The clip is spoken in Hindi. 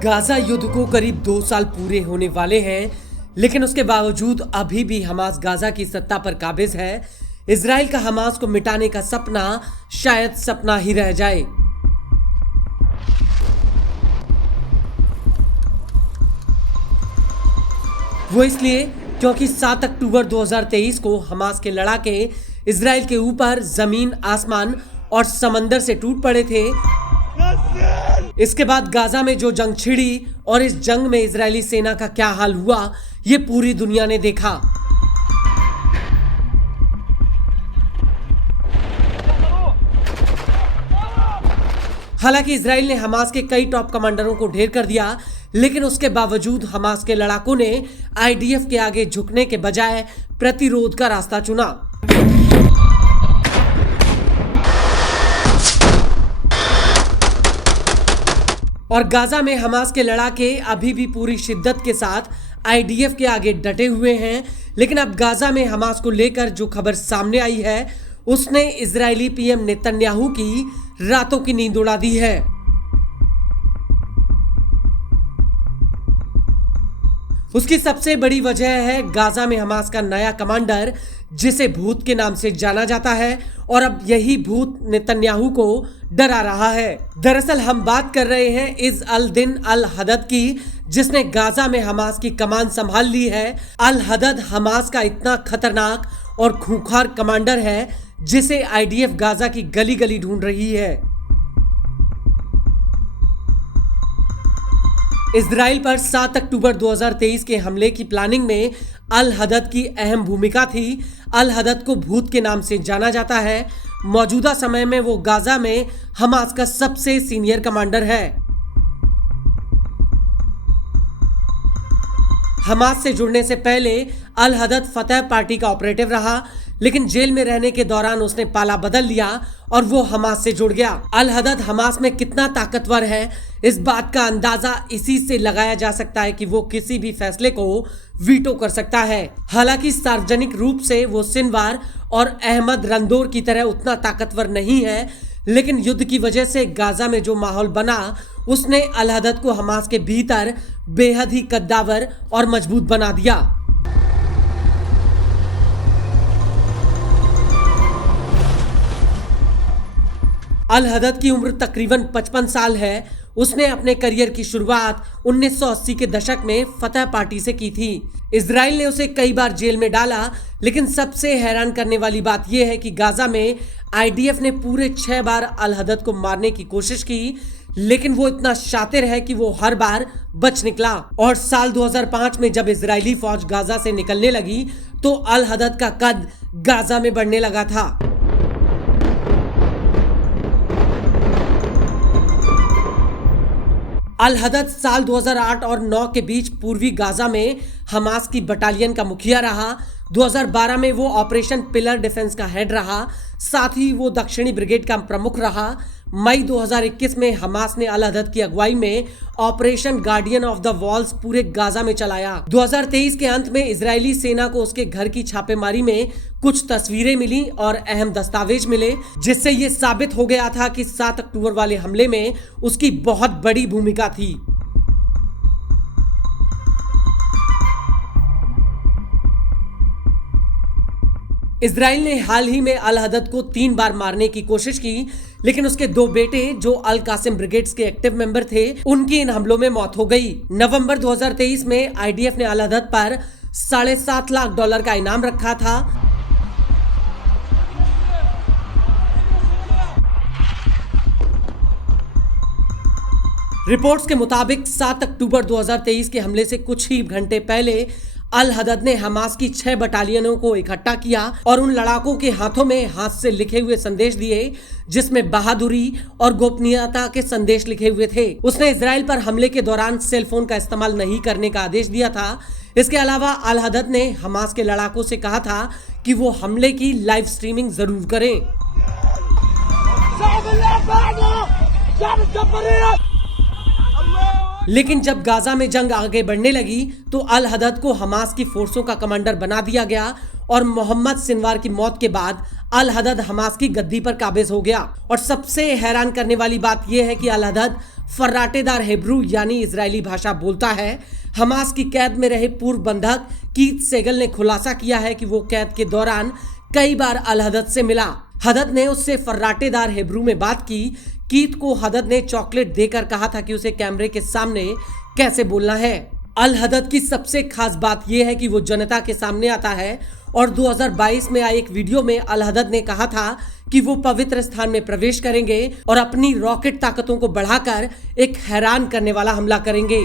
गाजा युद्ध को करीब 2 साल पूरे होने वाले हैं, लेकिन उसके बावजूद अभी भी हमास गाजा की सत्ता पर काबिज है। इजराइल का हमास को मिटाने का सपना शायद सपना ही रह जाए। वो इसलिए क्योंकि 7 अक्टूबर 2023 को हमास के लड़ाके इजराइल के ऊपर जमीन, आसमान और समंदर से टूट पड़े थे। इसके बाद गाजा में जो जंग छिड़ी और इस जंग में इजरायली सेना का क्या हाल हुआ, ये पूरी दुनिया ने देखा। हालांकि इजराइल ने हमास के कई टॉप कमांडरों को ढेर कर दिया, लेकिन उसके बावजूद हमास के लड़ाकों ने आईडीएफ के आगे झुकने के बजाय प्रतिरोध का रास्ता चुना। और गाजा में हमास के लड़ाके अभी भी पूरी शिद्दत के साथ आईडीएफ के आगे डटे हुए हैं। लेकिन अब गाजा में हमास को लेकर जो खबर सामने आई है, उसने इजरायली पीएम नेतन्याहू की रातों की नींद उड़ा दी है। उसकी सबसे बड़ी वजह है गाजा में हमास का नया कमांडर, जिसे भूत के नाम से जाना जाता है, और अब यही भूत नेतन्याहू को डरा रहा है। दरअसल हम बात कर रहे हैं इज़ अल दिन अल हदद की, जिसने गाजा में हमास की कमान संभाल ली है। अल हदद हमास का इतना खतरनाक और खूंखार कमांडर है, जिसे आईडीएफ गाजा की गली गली ढूंढ रही है। इजराइल पर 7 अक्टूबर 2023 के हमले की प्लानिंग में अल हदद की अहम भूमिका थी। अल हदद को भूत के नाम से जाना जाता है। मौजूदा समय में वो गाजा में हमास का सबसे सीनियर कमांडर है। हमास से जुड़ने से पहले अल हदद फतह पार्टी का ऑपरेटिव रहा, लेकिन जेल में रहने के दौरान उसने पाला बदल लिया और वो हमास से जुड़ गया। अल हदद हमास में कितना ताकतवर है, इस बात का अंदाजा इसी से लगाया जा सकता है कि वो किसी भी फैसले को वीटो कर सकता है। हालांकि सार्वजनिक रूप से वो सिनवार और अहमद रंदोर की तरह उतना ताकतवर नहीं है, लेकिन युद्ध की वजह से गाजा में जो माहौल बना, उसने अल हदद को हमास के भीतर बेहद ही कद्दावर और मजबूत बना दिया। अल हदद की उम्र तकरीबन 55 साल है। उसने अपने करियर की शुरुआत 1980 के दशक में फतह पार्टी से की थी। इजराइल ने उसे कई बार जेल में डाला, लेकिन सबसे हैरान करने वाली बात यह है कि गाजा में आईडीएफ ने पूरे 6 बार अल हदद को मारने की कोशिश की, लेकिन वो इतना शातिर है कि वो हर बार बच निकला। और साल 2005 में जब इजरायली फौज गाजा से निकलने लगी, तो अल हदद का कद गाजा में बढ़ने लगा था। अल हदद साल 2008 और 9 के बीच पूर्वी गाजा में हमास की बटालियन का मुखिया रहा। 2012 में वो ऑपरेशन पिलर डिफेंस का हेड रहा, साथ ही वो दक्षिणी ब्रिगेड का प्रमुख रहा। मई 2021 में हमास ने अल हदद की अगुवाई में operation guardian of the walls पूरे गाजा में चलाया। 2023 के अंत में इजरायली सेना को उसके घर की छापेमारी में कुछ तस्वीरें मिली और अहम दस्तावेज मिले, जिससे ये साबित हो गया था कि 7 अक्टूबर वाले हमले में उसकी बहुत बड़ी भूमिका थी। इजराइल ने हाल ही में अल हदद को 3 बार मारने की कोशिश की, लेकिन उसके 2 बेटे जो अल कासिम ब्रिगेड्स के एक्टिव मेंबर थे, उनकी इन हमलों में मौत हो गई। नवंबर 2023 में आईडीएफ ने अल हदद पर $7.5 लाख का इनाम रखा था। रिपोर्ट्स के मुताबिक 7 अक्टूबर 2023 के हमले से कुछ ही घंटे पहले अल हदद ने हमास की 6 बटालियनों को इकट्ठा किया और उन लड़ाकों के हाथों में हाथ से लिखे हुए संदेश दिए, जिसमें बहादुरी और गोपनीयता के संदेश लिखे हुए थे। उसने इजराइल पर हमले के दौरान सेल फोन का इस्तेमाल नहीं करने का आदेश दिया था। इसके अलावा अल हदद ने हमास के लड़ाकों से कहा था कि वो हमले की लाइव स्ट्रीमिंग जरूर करें। लेकिन जब गाजा में जंग आगे बढ़ने लगी, तो अल हदद को हमास की फोर्सों का कमांडर बना दिया गया और मोहम्मद सिनवार की मौत के बाद अल हदद हमास की गद्दी पर काबिज हो गया। और सबसे हैरान करने वाली बात यह है कि अल हदद फर्राटेदार हिब्रू यानी इजरायली भाषा बोलता है। हमास की कैद में रहे पूर्व बंधक कीथ सेगल ने खुलासा किया है कि वो कैद के दौरान कई बार अल हदद से मिला। हदद ने उससे फर्राटेदार हिब्रू में बात की। कीथ को हदद ने चॉकलेट देकर कहा था कि उसे कैमरे के सामने कैसे बोलना है। अल हदद की सबसे खास बात यह है कि वो जनता के सामने आता है और 2022 में आए एक वीडियो में अल हदद ने कहा था कि वो पवित्र स्थान में प्रवेश करेंगे और अपनी रॉकेट ताकतों को बढ़ाकर एक हैरान करने वाला हमला करेंगे।